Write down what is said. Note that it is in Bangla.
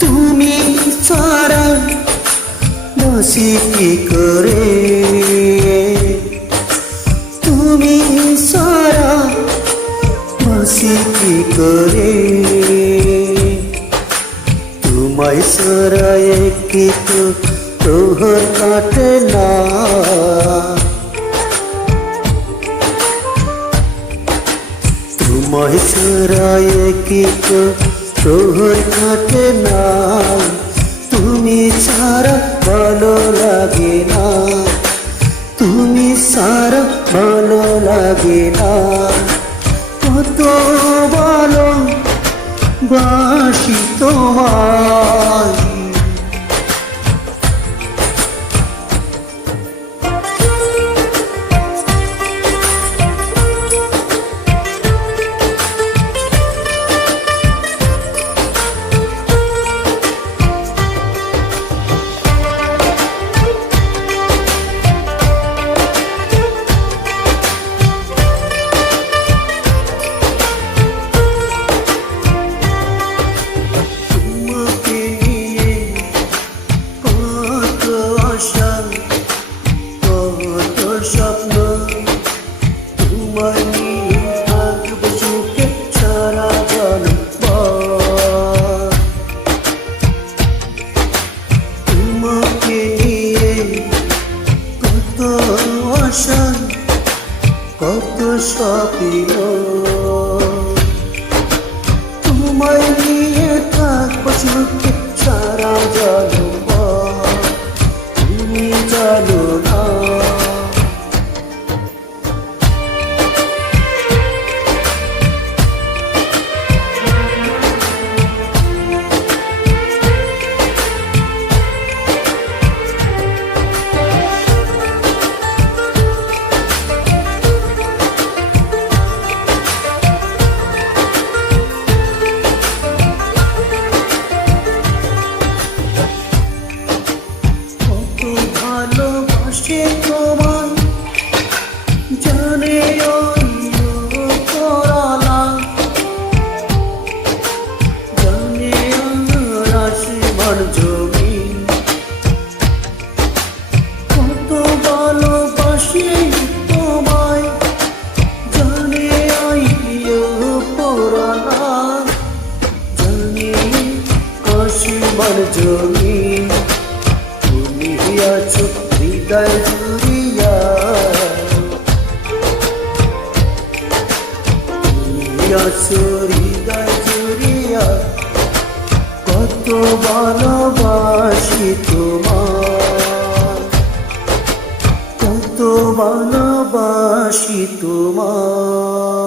তুমি ছাড়া বসি কি করে, তুমি ছাড়া বসি কি করে, তোমায় ছাড়া একটি তো প্রহর কাটে না, তোমায় ছাড়া একটি তো প্রহর কাটে না, তুমি ছাড়া ভালো লাগে না, তুমি ছাড়া ভালো লাগে না, কত ভালো বাসি তোমায়। কত স্বপ্ন তোমায় নিয়ে থাকবো সুখে সারা জন্ম, তুমি জানো না। ভালোবাসে তোমার জানে করালা, জানে আসমান জমি, কত ভালোবাসে তোমায় জানে পড়ালা, জানে আসমান জমি, তুমি আছো হৃদয় জুড়িয়া, তুমি আছো হৃদয় জুড়িয়া, কত ভালোবাসি তোমার, কত ভালোবাসি তোমার।